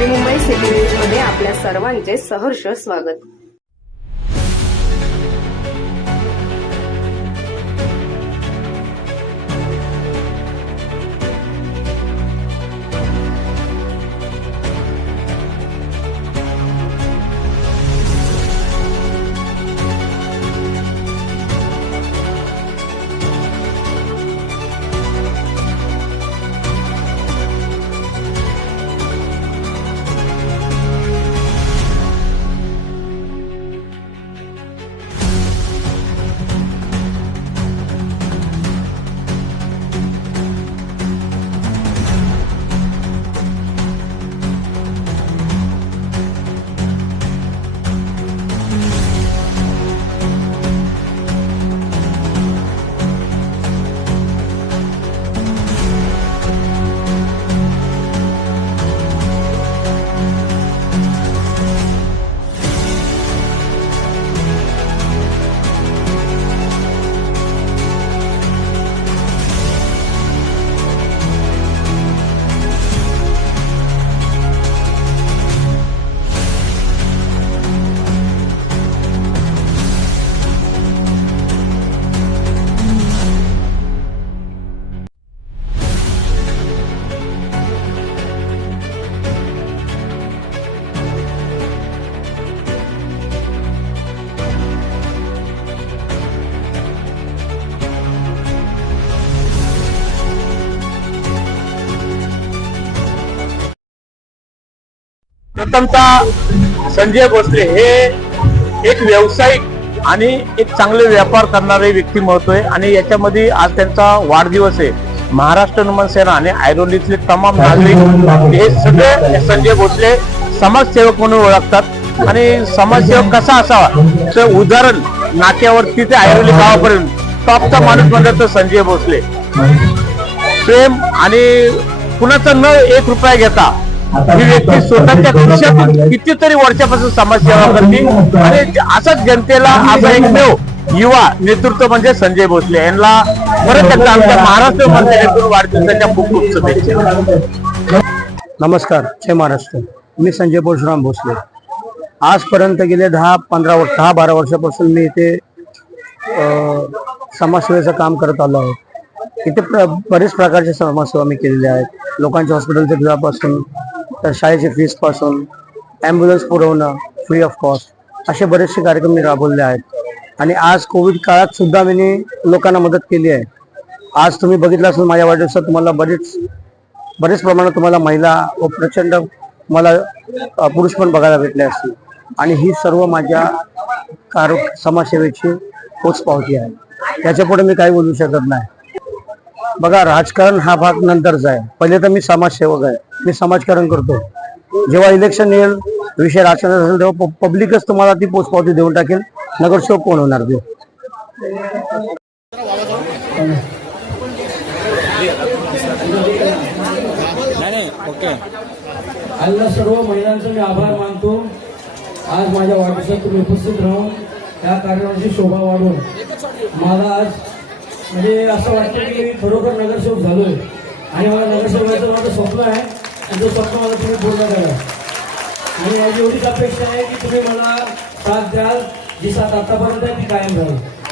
Navi Mumbai city न्यूजमध्ये आपल्या सर्वांचे सहर्ष स्वागत. प्रथमतः संजय भोसले हे एक व्यावसायिक आणि एक चांगले व्यापार करणारे व्यक्तिमत्व आहे आणि याच्यामध्ये आज त्यांचा वाढदिवस आहे. महाराष्ट्र नमन सेना आणि ऐरोलीतले तमाम नागरिक हे सगळे संजय भोसले समाजसेवक म्हणून ओळखतात. आणि समाजसेवक कसा असावा? तर उदाहरण नाक्यावरती ते ऐरोली गावापर्यंत टॉपचा माणूस म्हणतात तर संजय भोसले. प्रेम आणि कुणाचा न एक रुपया घेता ही व्यक्ती स्वतःच्या खिशातून कितीतरी वर्षापासून समाजसेवा करते. आणि असंच जनतेला असा एकमेव युवा नेतृत्व म्हणजे संजय भोसले. यांना परत एकदा आमच्या महाराष्ट्र मंत्र्यातून वाढदिवसाच्या खूप खूप शुभेच्छा. नमस्कार जय महाराष्ट्र. मी संजय परशुराम भोसले. आजपर्यंत गेले दहा पंधरा वर्ष दहा बारा वर्षापासून मी इथे समाजसेवेचं काम करत आलो आहे. इथे प्र बरेच प्रकारचे समाजसेवा मी केलेल्या आहेत. लोकांच्या हॉस्पिटलच्या बिलापासून तर शाळेची फीजपासून ॲम्ब्युलन्स पुरवणं फ्री ऑफ कॉस्ट असे बरेचसे कार्यक्रम मी राबवले आहेत. आणि आज कोविड काळात सुद्धा मी लोकांना मदत केली आहे. आज तुम्ही बघितलं असेल माझ्या वाढदिवसात तुम्हाला बरेच बरेच प्रमाणात तुम्हाला महिला व प्रचंड मला पुरुष पण बघायला भेटले असतील. आणि ही सर्व माझ्या कार समाजसेवेची पोचपावती आहे. त्याच्या पुढे मी काही बोलू शकत नाही. बघा राजकारण हा भाग नंतरचा आहे. पहिले तर मी समाजसेवक आहे. मी समाजकारण करतो. जेव्हा इलेक्शन येईल विषय राजकारण असेल तेव्हा प- पब्लिकच तुम्हाला ती पोचपावती देऊन टाकेल. नगरसेवक कोण होणार ते? आजला सर्व महिलांचा मी आभार मानतो. आज माझ्या वाढदिवसात तुम्ही उपस्थित राहून या कार्यक्रमाची शोभा वाढवून मला आज म्हणजे असं वाटतं की मी खरोखर नगरसेवक झालोय. आणि मला नगरसेवकाचं माझं स्वप्न आहे आणि ते स्वप्न मला तुम्ही पूर्ण करा. आणि माझी एवढीच अपेक्षा आहे की तुम्ही मला साथ द्याल जी साथ आतापर्यंत आहे ती कायम राहील.